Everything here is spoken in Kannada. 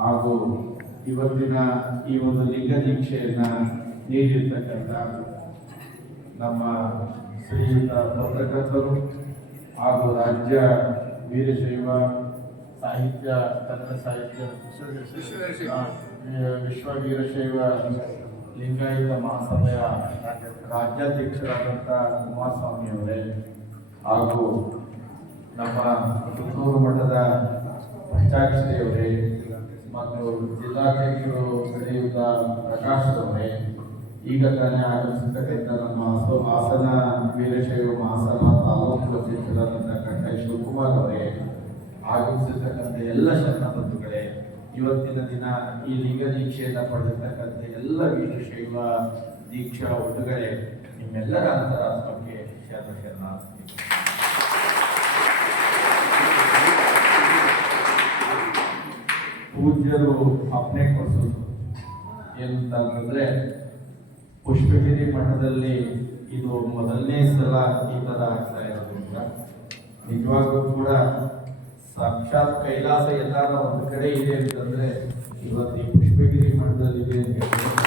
ಹಾಗೂ ಇವತ್ತಿನ ಈ ಒಂದು ಲಿಂಗ ದೀಕ್ಷೆಯನ್ನು ನೀಡಿರ್ತಕ್ಕಂಥ ನಮ್ಮ ಶ್ರೀಯುತ ಪತ್ರಕರ್ತರು ಹಾಗೂ ರಾಜ್ಯ ವೀರಶೈವ ಸಾಹಿತ್ಯ ಕನ್ನಡ ಸಾಹಿತ್ಯ ವಿಶ್ವ ವೀರಶೈವ ಲಿಂಗಾಯತ ಮಹಾಸಭೆಯ ರಾಜ್ಯಾಧ್ಯಕ್ಷರಾದಂಥ ಕುಮಾರಸ್ವಾಮಿ ಅವರೇ ಹಾಗೂ ನಮ್ಮ ಪುತ್ತೂರು ಮಠದ ಪಂಚಾಕ್ಷರಿ ಅವರೇ ಮತ್ತು ಜಿಲ್ಲಾಧ್ಯಕ್ಷರು ಶ್ರೀಯುತ ಪ್ರಕಾಶ್ ಅವರೇ, ಈಗ ತಾನೇ ಆಗಮಿಸಿರ್ತಕ್ಕಂಥ ನಮ್ಮ ಹಾಸನ ವೀರಶೈವ ಮಹಾಸಭಾ ತಾಲೂಕು ಅಧ್ಯಕ್ಷರಾದಂಥ ಕಂಠ ಶಿವಕುಮಾರ್ ಅವರೇ, ಆಗಮಿಸಿರ್ತಕ್ಕಂಥ ಎಲ್ಲ ಶರಣ ಬಂಧುಗಳೇ, ಇವತ್ತಿನ ದಿನ ಈ ಲಿಂಗ ದೀಕ್ಷೆಯನ್ನು ಪಡೆದಿರ್ತಕ್ಕಂಥ ಎಲ್ಲ ವೀರಶೈವ ದೀಕ್ಷಾ ಒಟ್ಟುಗಳೇ, ನಿಮ್ಮೆಲ್ಲರ ಅಂತರಾತ್ಮಕ್ಕೆ ಶರಣಾರ್ಥಿ. ಪೂಜ್ಯರು ಅಪ್ಪಣೆ ಕೊಡಿಸೋದು ಏನಂತಂದ್ರೆ, ಪುಷ್ಪಗಿರಿ ಮಠದಲ್ಲಿ ಇದು ಮೊದಲನೇ ಸಲ ಈ ಥರ ಆಗ್ತಾ ಇರೋದ್ರಿಂದ ನಿಜವಾಗ್ಲೂ ಕೂಡ ಸಾಕ್ಷಾತ್ ಕೈಲಾಸ ಎಲ್ಲಾರ ಒಂದು ಕಡೆ ಇದೆ ಅಂತಂದ್ರೆ ಇವತ್ತು ಈ ಪುಷ್ಪಗಿರಿ ಮಠದಲ್ಲಿ ಇದೆ.